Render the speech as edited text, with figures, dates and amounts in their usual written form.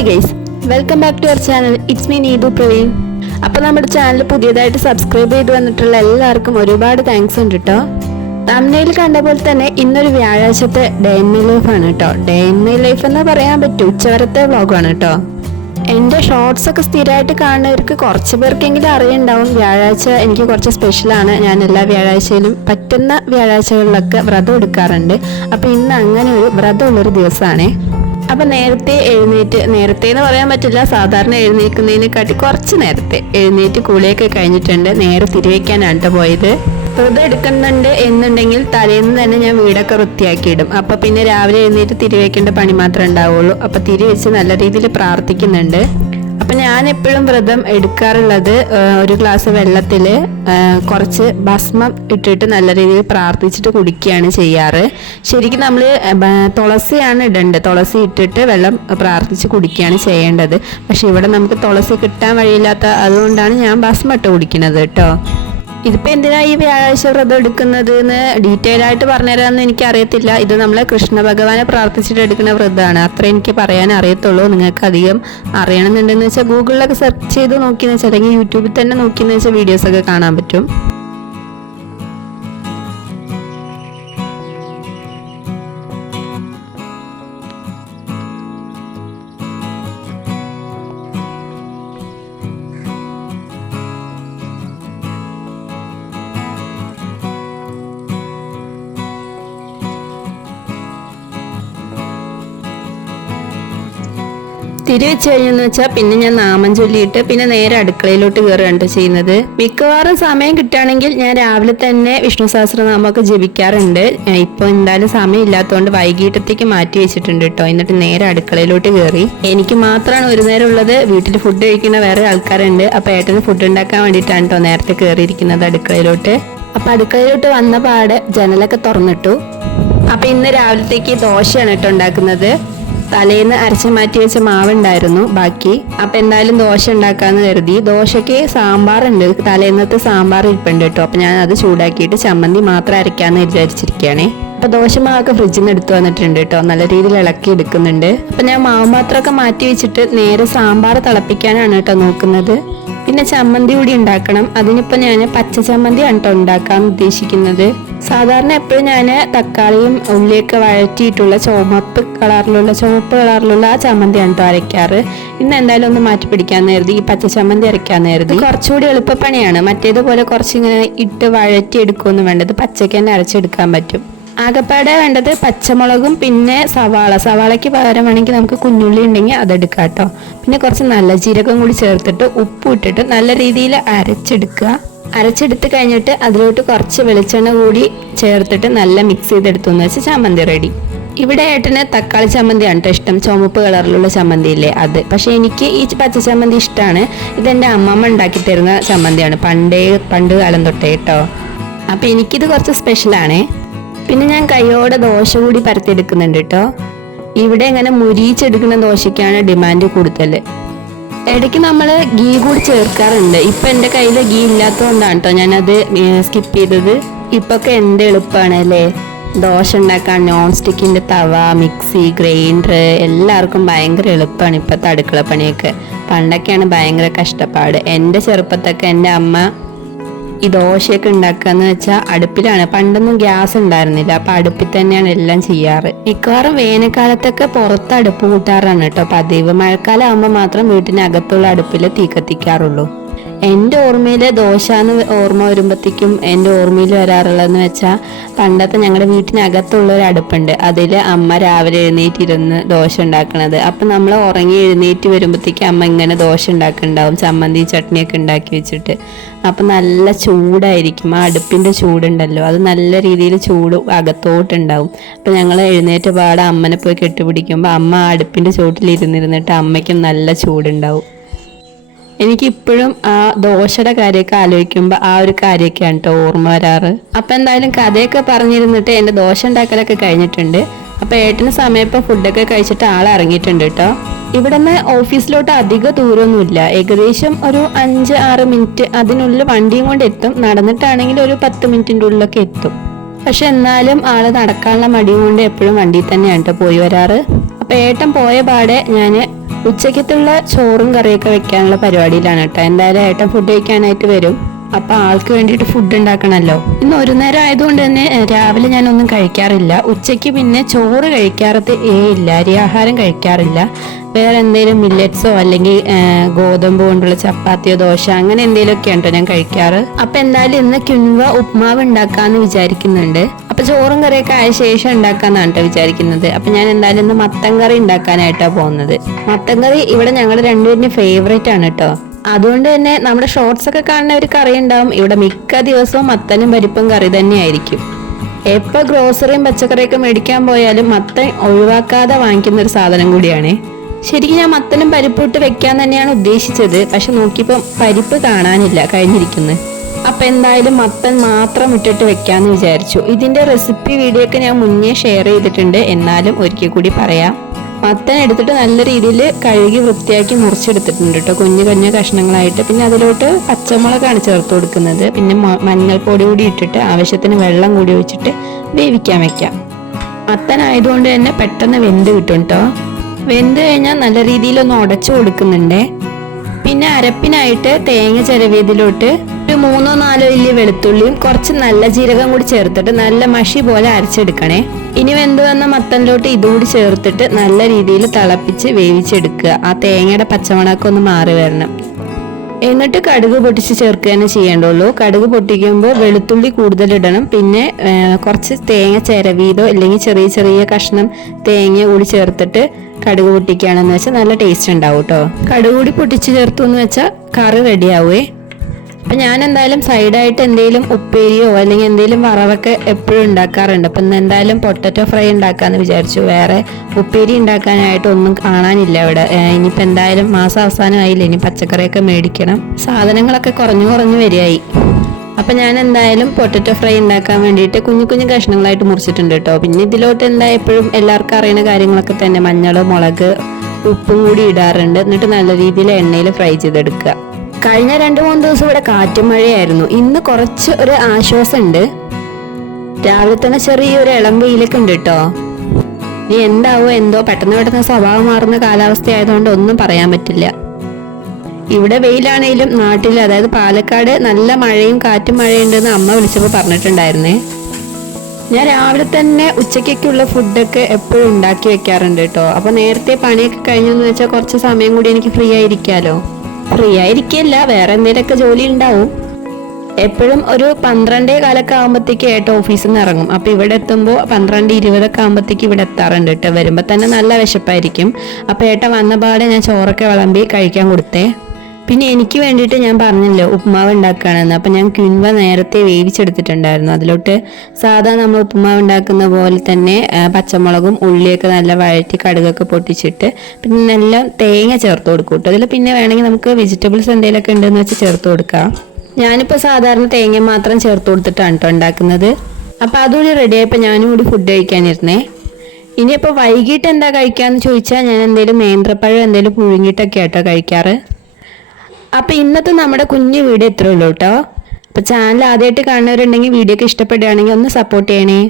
Hi guys, welcome back to our channel. It's me Neethu Praveen. അപ്പോൾ നമ്മുടെ channel പുതിയതായിട്ട് subscribe ചെയ്ത് വന്നിട്ടുള്ള എല്ലാവർക്കും ഒരുപാട് താങ്ക്സ് ഉണ്ട് കേട്ടോ. തംബ്നെയിൽ കണ്ട പോലെ തന്നെ ഇന്നൊരു വ്യാഴാഴ്ചത്തെ ഡേ ഇൻ മൈ ലൈഫ് ആണ് കേട്ടോ. ഡേ ഇൻ മൈ ലൈഫ് എന്ന് പറയാൻ പറ്റും, ഉച്ചവരത്തെ വ്ളോഗാണ് കേട്ടോ. എൻ്റെ ഷോർട്സ് ഒക്കെ സ്ഥിരമായിട്ട് കാണുന്നവർക്ക് കുറച്ച് പേർക്കെങ്കിലും അറിയുണ്ടാവും, വ്യാഴാഴ്ച എനിക്ക് കുറച്ച് സ്പെഷ്യലാണ്. ഞാൻ എല്ലാ വ്യാഴാഴ്ചയിലും പറ്റുന്ന വ്യാഴാഴ്ചകളിലൊക്കെ വ്രതം എടുക്കാറുണ്ട്. അപ്പോൾ ഇന്ന് അങ്ങനെ ഒരു വ്രതമുള്ളൊരു ദിവസമാണേ. അപ്പം നേരത്തെ എന്ന് പറയാൻ പറ്റില്ല, സാധാരണ എഴുന്നേൽക്കുന്നതിനെക്കാട്ടി കുറച്ച് നേരത്തെ എഴുന്നേറ്റ് കുളിയൊക്കെ കഴിഞ്ഞിട്ടുണ്ട്. നേരെ തിരിവെക്കാനാണ് പോയത്. വ്രതം എടുക്കുന്നുണ്ട് എന്നുണ്ടെങ്കിൽ തലേന്ന് തന്നെ ഞാൻ വീടൊക്കെ വൃത്തിയാക്കിയിടും. അപ്പം പിന്നെ രാവിലെ എഴുന്നേറ്റ് തിരിവെക്കേണ്ട പണി മാത്രമേ ഉണ്ടാവുള്ളൂ. അപ്പം തിരിവെച്ച് നല്ല രീതിയിൽ പ്രാർത്ഥിക്കുന്നുണ്ട്. അപ്പം ഞാൻ എപ്പോഴും വ്രതം എടുക്കാറുള്ളത് ഒരു ഗ്ലാസ് വെള്ളത്തിൽ കുറച്ച് ഭസ്മം ഇട്ടിട്ട് നല്ല രീതിയിൽ പ്രാർത്ഥിച്ചിട്ട് കുടിക്കുകയാണ് ചെയ്യാറ്. ശരിക്കും നമ്മൾ തുളസിയാണ് ഇടേണ്ടത്. തുളസി ഇട്ടിട്ട് വെള്ളം പ്രാർത്ഥിച്ച് കുടിക്കുകയാണ് ചെയ്യേണ്ടത്. പക്ഷെ ഇവിടെ നമുക്ക് തുളസി കിട്ടാൻ വഴിയില്ലാത്ത അതുകൊണ്ടാണ് ഞാൻ ഭസ്മം ഇട്ട് കുടിക്കുന്നത് കേട്ടോ. ഇതിപ്പോൾ എന്തിനാ ഈ വ്യാഴാഴ്ച വ്രതം എടുക്കുന്നത് എന്ന് ഡീറ്റെയിൽ ആയിട്ട് പറഞ്ഞുതരാമെന്ന് എനിക്കറിയത്തില്ല. ഇത് നമ്മളെ കൃഷ്ണ ഭഗവാനെ പ്രാർത്ഥിച്ചിട്ട് എടുക്കുന്ന വ്രതമാണ്, അത്ര എനിക്ക് പറയാൻ അറിയത്തുള്ളൂ. നിങ്ങൾക്ക് അധികം അറിയണമെന്നുണ്ടെന്ന് വെച്ചാൽ ഗൂഗിളിലൊക്കെ സെർച്ച് ചെയ്ത് നോക്കിയെന്ന് വെച്ചാൽ, അല്ലെങ്കിൽ യൂട്യൂബിൽ തന്നെ നോക്കിയെന്ന് വെച്ചാൽ വീഡിയോസൊക്കെ കാണാൻ പറ്റും. തിരിവെച്ച് കഴിഞ്ഞെന്ന് വെച്ചാൽ പിന്നെ ഞാൻ നാമം ചൊല്ലിയിട്ട് പിന്നെ നേരെ അടുക്കളയിലോട്ട് കയറുകയാണ് ചെയ്യുന്നത്. മിക്കവാറും സമയം കിട്ടുകയാണെങ്കിൽ ഞാൻ രാവിലെ തന്നെ വിഷ്ണു സഹസ്രനാമമൊക്കെ ജപിക്കാറുണ്ട്. ഇപ്പോൾ എന്തായാലും സമയം ഇല്ലാത്തതുകൊണ്ട് വൈകിട്ടത്തേക്ക് മാറ്റി വെച്ചിട്ടുണ്ട് കേട്ടോ. എന്നിട്ട് നേരെ അടുക്കളയിലോട്ട് കയറി. എനിക്ക് മാത്രമാണ് ഒരു നേരം ഉള്ളത്, വീട്ടിൽ ഫുഡ് കഴിക്കുന്ന വേറെ ആൾക്കാരുണ്ട്. അപ്പോൾ ഏട്ടന് ഫുഡ് ഉണ്ടാക്കാൻ വേണ്ടിയിട്ടാണ് കേട്ടോ നേരത്തെ കയറിയിരിക്കുന്നത് അടുക്കളയിലോട്ട്. അപ്പോൾ അടുക്കളയിലോട്ട് വന്ന പാടെ ജനലൊക്കെ തുറന്നിട്ടു. അപ്പോൾ ഇന്ന് രാവിലത്തേക്ക് ദോശയാണ് കേട്ടോ ഉണ്ടാക്കുന്നത്. തലേന്ന് അരച്ച് മാറ്റി വെച്ച മാവുണ്ടായിരുന്നു ബാക്കി. അപ്പം എന്തായാലും ദോശ ഉണ്ടാക്കാമെന്ന് കരുതി. ദോശയ്ക്ക് സാമ്പാറുണ്ട്, തലേന്നത്തെ സാമ്പാർ ഇരിപ്പുണ്ട് കേട്ടോ. അപ്പം ഞാൻ അത് ചൂടാക്കിയിട്ട് ചമ്മന്തി മാത്രം അരയ്ക്കാമെന്ന് വിചാരിച്ചിരിക്കുകയാണേ. അപ്പം ദോശമാവൊക്കെ ഫ്രിഡ്ജിൽ നിന്ന് എടുത്തു വന്നിട്ടുണ്ട് കേട്ടോ. നല്ല രീതിയിൽ ഇളക്കി എടുക്കുന്നുണ്ട്. അപ്പം ഞാൻ മാവ് പാത്രമൊക്കെ മാറ്റി വെച്ചിട്ട് നേരെ സാമ്പാർ തിളപ്പിക്കാനാണ് കേട്ടോ നോക്കുന്നത്. പിന്നെ ചമ്മന്തി കൂടി ഉണ്ടാക്കണം. അതിനിപ്പോൾ ഞാൻ പച്ച ചമ്മന്തിയാണ് കേട്ടോ ഉണ്ടാക്കാൻ ഉദ്ദേശിക്കുന്നത്. സാധാരണ എപ്പോഴും ഞാൻ തക്കാളിയും ഉള്ളിയൊക്കെ വഴറ്റിയിട്ടുള്ള ചുവപ്പ് കളറിലുള്ള ആ ചമ്മന്തിയാണ് കേട്ടോ അരയ്ക്കാറ്. ഇന്ന് എന്തായാലും ഒന്ന് മാറ്റി പിടിക്കാൻ കരുതി ഈ പച്ച ചമ്മന്തി അരയ്ക്കാൻ കരുതി. കുറച്ചുകൂടി എളുപ്പപ്പണിയാണ്. മറ്റേതുപോലെ കുറച്ചിങ്ങനെ ഇട്ട് വഴറ്റി എടുക്കുമൊന്നും വേണ്ടത്, പച്ചയ്ക്ക് തന്നെ അരച്ചെടുക്കാൻ പറ്റും. ആകപ്പാടെ വേണ്ടത് പച്ചമുളകും പിന്നെ സവാളയ്ക്ക് പകരം വേണമെങ്കിൽ നമുക്ക് കുഞ്ഞുള്ളി ഉണ്ടെങ്കിൽ അതെടുക്കാം കേട്ടോ. പിന്നെ കുറച്ച് നല്ല ജീരകം കൂടി ചേർത്തിട്ട് ഉപ്പ് ഇട്ടിട്ട് നല്ല രീതിയിൽ അരച്ചെടുക്കുക. അരച്ചെടുത്ത് കഴിഞ്ഞിട്ട് അതിലോട്ട് കുറച്ച് വെളിച്ചെണ്ണ കൂടി ചേർത്തിട്ട് നല്ല മിക്സ് ചെയ്തെടുത്തു എന്ന് വെച്ചാൽ ചമ്മന്തി റെഡി. ഇവിടെ ഏട്ടന് തക്കാളി ചമ്മന്തിയാണ് കേട്ടോ ഇഷ്ടം, ചുവപ്പ് കളറിലുള്ള ചമ്മന്തി ഇല്ലേ അത്. പക്ഷെ എനിക്ക് ഈ പച്ച ചമ്മന്തി ഇഷ്ടമാണ്. ഇതെൻ്റെ അമ്മമ്മ ഉണ്ടാക്കി തരുന്ന ചമ്മന്തിയാണ് പണ്ട് കാലം തൊട്ടേ കേട്ടോ. അപ്പം എനിക്കിത് കുറച്ച് സ്പെഷ്യലാണേ. പിന്നെ ഞാൻ കൈയോടെ ദോശ കൂടി പരത്തിയെടുക്കുന്നുണ്ട് കേട്ടോ. ഇവിടെ ഇങ്ങനെ മുരിച്ചെടുക്കുന്ന ദോശയ്ക്കാണ് ഡിമാൻഡ് കൂടുതൽ. ഇടയ്ക്ക് നമ്മൾ ഗീ കൂടി ചേർക്കാറുണ്ട്. ഇപ്പം എൻ്റെ കയ്യിൽ ഗീ ഇല്ലാത്തതുകൊണ്ടാണ് കേട്ടോ ഞാനത് സ്കിപ്പ് ചെയ്തത്. ഇപ്പൊക്കെ എന്ത് എളുപ്പമാണ് അല്ലേ ദോശ ഉണ്ടാക്കാൻ. നോൺ സ്റ്റിക്കിൻ്റെ തവ, മിക്സി, ഗ്രൈൻഡർ എല്ലാവർക്കും ഭയങ്കര എളുപ്പമാണ് ഇപ്പോഴത്തെ അടുക്കള പണിയൊക്കെ. പണ്ടൊക്കെയാണ് ഭയങ്കര കഷ്ടപ്പാട്. എൻ്റെ ചെറുപ്പത്തൊക്കെ എൻ്റെ അമ്മ ഈ ദോശയൊക്കെ ഉണ്ടാക്കുകയെന്ന് വെച്ചാൽ അടുപ്പിലാണ്. പണ്ടൊന്നും ഗ്യാസ് ഉണ്ടായിരുന്നില്ല, അപ്പം അടുപ്പിൽ തന്നെയാണ് എല്ലാം ചെയ്യാറ്. മിക്കവാറും വേനൽക്കാലത്തൊക്കെ പുറത്ത് അടുപ്പ് കൂട്ടാറാണ് കേട്ടോ പതിവ്. മഴക്കാലം ആകുമ്പോൾ മാത്രം വീട്ടിനകത്തുള്ള അടുപ്പിൽ തീ കത്തിക്കാറുള്ളൂ. എൻ്റെ ഓർമ്മയിൽ ദോശ എന്ന് ഓർമ്മ വരുമ്പോഴത്തേക്കും എൻ്റെ ഓർമ്മയിൽ വരാറുള്ളതെന്ന് വെച്ചാൽ പണ്ടത്തെ ഞങ്ങളുടെ വീട്ടിനകത്തുള്ള ഒരു അടുപ്പുണ്ട്. അതിൽ അമ്മ രാവിലെ എഴുന്നേറ്റിരുന്ന് ദോശ ഉണ്ടാക്കണത്. അപ്പം നമ്മൾ ഉറങ്ങി എഴുന്നേറ്റ് വരുമ്പോഴത്തേക്കും അമ്മ ഇങ്ങനെ ദോശ ഉണ്ടാക്കുന്നുണ്ടാവും, ചമ്മന്തി ചട്നിയൊക്കെ ഉണ്ടാക്കി വെച്ചിട്ട്. അപ്പം നല്ല ചൂടായിരിക്കും. ആ അടുപ്പിൻ്റെ ചൂടുണ്ടല്ലോ, അത് നല്ല രീതിയിൽ ചൂട് അകത്തോട്ടുണ്ടാവും. അപ്പം ഞങ്ങൾ എഴുന്നേറ്റ് പാടെ അമ്മനെ പോയി കെട്ടുപിടിക്കുമ്പോൾ അമ്മ ആ അടുപ്പിൻ്റെ ചൂട്ടിലിരുന്നിരുന്നിട്ട് അമ്മയ്ക്കും നല്ല ചൂടുണ്ടാവും. എനിക്കിപ്പോഴും ആ ദോശയുടെ കാര്യമൊക്കെ ആലോചിക്കുമ്പോൾ ആ ഒരു കാര്യമൊക്കെയാണ് കേട്ടോ ഓർമ്മ വരാറ്. അപ്പം എന്തായാലും കഥയൊക്കെ പറഞ്ഞിരുന്നിട്ട് എൻ്റെ ദോശ ഉണ്ടാക്കലൊക്കെ കഴിഞ്ഞിട്ടുണ്ട്. അപ്പം ഏട്ടന് സമയം ഇപ്പോൾ ഫുഡൊക്കെ കഴിച്ചിട്ട് ആളിറങ്ങിയിട്ടുണ്ട് കേട്ടോ. ഇവിടെ നിന്ന് ഓഫീസിലോട്ട് അധിക ദൂരമൊന്നുമില്ല, ഏകദേശം ഒരു 5-6 മിനിറ്റ് അതിനുള്ളിൽ വണ്ടിയും കൊണ്ട് എത്തും. നടന്നിട്ടാണെങ്കിൽ ഒരു 10 മിനിറ്റിൻ്റെ ഉള്ളിലൊക്കെ എത്തും. പക്ഷെ എന്നാലും ആള് നടക്കാനുള്ള മടി കൊണ്ട് എപ്പോഴും വണ്ടിയിൽ തന്നെയാണ് പോയി വരാറ്. അപ്പോൾ ഏട്ടൻ പോയ പാടെ ഞാൻ ഉച്ചക്കത്തുള്ള ചോറും കറിയൊക്കെ വെക്കാനുള്ള പരിപാടിയിലാണ് കേട്ടോ. എന്തായാലും ഏട്ടൻ ഫുഡ് കഴിക്കാനായിട്ട് വരും, അപ്പൊ ആൾക്ക് വേണ്ടിയിട്ട് ഫുഡ് ഉണ്ടാക്കണമല്ലോ. ഇന്ന് ഒരു നേരം ആയതുകൊണ്ട് തന്നെ രാവിലെ ഞാനൊന്നും കഴിക്കാറില്ല. ഉച്ചയ്ക്ക് പിന്നെ ചോറ് കഴിക്കാറത് ഇല്ല, അരിയാഹാരം കഴിക്കാറില്ല. വേറെ എന്തെങ്കിലും മില്ലറ്റ്സോ അല്ലെങ്കിൽ ഗോതമ്പ് കൊണ്ടുള്ള ചപ്പാത്തിയോ ദോശ അങ്ങനെ എന്തെങ്കിലുമൊക്കെ ഉണ്ടോ ഞാൻ കഴിക്കാറ്. അപ്പൊ എന്തായാലും ഇന്ന് ക്വിൻവ ഉപ്മാവ് ഉണ്ടാക്കാന്ന് വിചാരിക്കുന്നുണ്ട്. അപ്പൊ ചോറും കറിയൊക്കെ ആയ ശേഷം ഉണ്ടാക്കാന്നാണ് കേട്ടോ വിചാരിക്കുന്നത്. അപ്പൊ ഞാൻ എന്തായാലും ഇന്ന് മത്തൻ കറി ഉണ്ടാക്കാനായിട്ടാണ് പോകുന്നത്. മത്തൻ കറി ഇവിടെ ഞങ്ങൾ രണ്ടുപേരും ഫേവറേറ്റ് ആണ് കേട്ടോ. അതുകൊണ്ട് തന്നെ നമ്മുടെ ഷോർട്സ് ഒക്കെ കാണുന്ന ഒരു കറി ഉണ്ടാവും. ഇവിടെ മിക്ക ദിവസവും മത്തനും പരിപ്പും കറി തന്നെയായിരിക്കും. എപ്പോൾ ഗ്രോസറിയും പച്ചക്കറിയൊക്കെ മേടിക്കാൻ പോയാലും മത്തൻ ഒഴിവാക്കാതെ വാങ്ങിക്കുന്ന ഒരു സാധനം കൂടിയാണ്. ശരിക്കും ഞാൻ മത്തനും പരിപ്പും ഇട്ട് വെക്കാൻ തന്നെയാണ് ഉദ്ദേശിച്ചത്, പക്ഷെ നോക്കിയപ്പോൾ പരിപ്പ് കാണാനില്ല കഴിഞ്ഞിരിക്കുന്നത്. അപ്പൊ എന്തായാലും മത്തൻ മാത്രം ഇട്ടിട്ട് വെക്കാന്ന് വിചാരിച്ചു. ഇതിന്റെ റെസിപ്പി വീഡിയോ ഒക്കെ ഞാൻ മുന്നേ ഷെയർ ചെയ്തിട്ടുണ്ട്, എന്നാലും ഒരിക്കൽ കൂടി പറയാം. മത്തൻ എടുത്തിട്ട് നല്ല രീതിയിൽ കഴുകി വൃത്തിയാക്കി മുറിച്ചെടുത്തിട്ടുണ്ട് കേട്ടോ, കുഞ്ഞു കുഞ്ഞു കഷ്ണങ്ങളായിട്ട്. പിന്നെ അതിലോട്ട് പച്ചമുളകാണ് ചേർത്ത് കൊടുക്കുന്നത്. പിന്നെ മഞ്ഞൾപ്പൊടി കൂടി ഇട്ടിട്ട് ആവശ്യത്തിന് വെള്ളം കൂടി ഒഴിച്ചിട്ട് വേവിക്കാൻ വെക്കാം. മത്തൻ ആയതുകൊണ്ട് തന്നെ പെട്ടെന്ന് വെന്ത് കിട്ടും കേട്ടോ. വെന്ത് കഴിഞ്ഞാൽ നല്ല രീതിയിലൊന്ന് ഉടച്ചു കൊടുക്കുന്നുണ്ട്. പിന്നെ അരപ്പിനായിട്ട് തേങ്ങ ചിരവിയതിലോട്ട് ഒരു 3-4 വലിയ വെളുത്തുള്ളിയും കുറച്ച് നല്ല ജീരകം കൂടി ചേർത്തിട്ട് നല്ല മഷി പോലെ അരച്ചെടുക്കണേ. ഇനി വെന്ത് വന്ന മത്തനിലോട്ട് ഇതുകൂടി ചേർത്തിട്ട് നല്ല രീതിയിൽ തിളപ്പിച്ച് വേവിച്ചെടുക്കുക. ആ തേങ്ങയുടെ പച്ചമണമൊക്കെ ഒന്ന് മാറി വരണം. എന്നിട്ട് കടുക് പൊട്ടിച്ച് ചേർക്കുക തന്നെ ചെയ്യേണ്ടുള്ളൂ. കടുക് പൊട്ടിക്കുമ്പോൾ വെളുത്തുള്ളി കൂടുതൽ ഇടണം. പിന്നെ കുറച്ച് തേങ്ങ ചിരവിയതോ അല്ലെങ്കിൽ ചെറിയ ചെറിയ കഷ്ണം തേങ്ങ കൂടി ചേർത്തിട്ട് കടുക് പൊട്ടിക്കുകയാണെന്ന് വെച്ചാൽ നല്ല ടേസ്റ്റ് ഉണ്ടാവും കേട്ടോ. കടുക് കൂടി പൊട്ടിച്ച് ചേർത്തു എന്ന് വെച്ചാൽ കറി റെഡിയാവേ. അപ്പം ഞാൻ എന്തായാലും സൈഡായിട്ട് എന്തെങ്കിലും ഉപ്പേരിയോ അല്ലെങ്കിൽ എന്തെങ്കിലും വറവൊക്കെ എപ്പോഴും ഉണ്ടാക്കാറുണ്ട്. അപ്പം ഇന്ന് എന്തായാലും പൊട്ടറ്റോ ഫ്രൈ ഉണ്ടാക്കാമെന്ന് വിചാരിച്ചു. വേറെ ഉപ്പേരി ഉണ്ടാക്കാനായിട്ട് ഒന്നും കാണാനില്ല ഇവിടെ. ഇനിയിപ്പോൾ എന്തായാലും മാസം അവസാനമായില്ല, ഇനി പച്ചക്കറിയൊക്കെ മേടിക്കണം. സാധനങ്ങളൊക്കെ കുറഞ്ഞു വരികയായി. അപ്പം ഞാൻ എന്തായാലും പൊട്ടറ്റോ ഫ്രൈ ഉണ്ടാക്കാൻ വേണ്ടിയിട്ട് കുഞ്ഞു കുഞ്ഞു കഷ്ണങ്ങളായിട്ട് മുറിച്ചിട്ടുണ്ട് കേട്ടോ. പിന്നെ ഇതിലോട്ട് എന്താ എപ്പോഴും എല്ലാവർക്കും അറിയുന്ന കാര്യങ്ങളൊക്കെ തന്നെ മഞ്ഞൾ, മുളക്, ഉപ്പും കൂടി ഇടാറുണ്ട്. എന്നിട്ട് നല്ല രീതിയിൽ എണ്ണയിൽ ഫ്രൈ ചെയ്തെടുക്കുക. കഴിഞ്ഞ 2-3 ദിവസം ഇവിടെ കാറ്റും മഴയായിരുന്നു. ഇന്ന് കുറച്ച് ഒരു ആശ്വാസമുണ്ട്. രാവിലെ തന്നെ ചെറിയൊരു ഇളം വെയിലൊക്കെ ഉണ്ട് കേട്ടോ. ഇനി എന്താവോ എന്തോ, പെട്ടെന്ന് സ്വഭാവം മാറുന്ന കാലാവസ്ഥ ആയതുകൊണ്ട് ഒന്നും പറയാൻ പറ്റില്ല. ഇവിടെ വെയിലാണെങ്കിലും നാട്ടിൽ, അതായത് പാലക്കാട് നല്ല മഴയും കാറ്റും മഴയുണ്ടെന്ന് അമ്മ വിളിച്ചപ്പോൾ പറഞ്ഞിട്ടുണ്ടായിരുന്നേ. ഞാൻ രാവിലെ തന്നെ ഉച്ചയ്ക്കുള്ള ഫുഡൊക്കെ എപ്പോഴും ഉണ്ടാക്കി വെക്കാറുണ്ട് കേട്ടോ. അപ്പൊ നേരത്തെ പണിയൊക്കെ കഴിഞ്ഞെന്ന് വെച്ചാൽ കുറച്ച് സമയം കൂടി എനിക്ക് ഫ്രീ ആയിരിക്കാലോ. ഫ്രീ ആയിരിക്കില്ല, വേറെ എന്തെങ്കിലുമൊക്കെ ജോലി ഉണ്ടാവും. എപ്പോഴും ഒരു 12:15 ആകുമ്പോഴത്തേക്ക് ഏട്ടൻ ഓഫീസിൽ നിന്ന് ഇറങ്ങും. അപ്പൊ ഇവിടെ എത്തുമ്പോൾ 12:20 ആകുമ്പോഴത്തേക്ക് ഇവിടെ എത്താറുണ്ട് കേട്ടോ. വരുമ്പോ തന്നെ നല്ല വിശപ്പായിരിക്കും. അപ്പൊ ഏട്ടൻ വന്ന പാടെ ഞാൻ ചോറൊക്കെ വിളമ്പി കഴിക്കാൻ കൊടുത്തേ. പിന്നെ എനിക്ക് വേണ്ടിയിട്ട് ഞാൻ പറഞ്ഞല്ലോ ഉപ്മാവ് ഉണ്ടാക്കുകയാണെന്ന്. അപ്പം ഞാൻ ക്വിൻവ നേരത്തെ വേവിച്ചെടുത്തിട്ടുണ്ടായിരുന്നു. അതിലോട്ട് സാധാ നമ്മൾ ഉപ്മാവ് ഉണ്ടാക്കുന്ന പോലെ തന്നെ പച്ചമുളകും ഉള്ളിയൊക്കെ നല്ല വഴറ്റി കടുകൊക്കെ പൊട്ടിച്ചിട്ട് പിന്നെ നല്ല തേങ്ങ ചേർത്ത് കൊടുക്കും കേട്ടോ. അതിൽ പിന്നെ വേണമെങ്കിൽ നമുക്ക് വെജിറ്റബിൾസ് എന്തെങ്കിലുമൊക്കെ ഉണ്ടെന്ന് വെച്ച് ചേർത്ത് കൊടുക്കാം. ഞാനിപ്പോൾ സാധാരണ തേങ്ങ മാത്രം ചേർത്ത് കൊടുത്തിട്ടാണ് കേട്ടോ ഉണ്ടാക്കുന്നത്. അപ്പം അതുകൂടി റെഡിയായപ്പോൾ ഞാനും കൂടി ഫുഡ് കഴിക്കാനിരുന്നേ. ഇനിയിപ്പോൾ വൈകിട്ട് എന്താ കഴിക്കാമെന്ന് ചോദിച്ചാൽ ഞാൻ എന്തെങ്കിലും നേന്ത്രപ്പഴം എന്തെങ്കിലും പുഴുങ്ങിയിട്ടൊക്കെ കേട്ടോ കഴിക്കാറ്. അപ്പം ഇന്നത്തെ നമ്മുടെ കുഞ്ഞു വീഡിയോ ഇത്രയേ ഉള്ളൂ കേട്ടോ. അപ്പോൾ ചാനൽ ആദ്യമായിട്ട് കാണുന്നവരുണ്ടെങ്കിൽ വീഡിയോ ഒക്കെ ഇഷ്ടപ്പെടുകയാണെങ്കിൽ ഒന്ന് സപ്പോർട്ട് ചെയ്യണേ.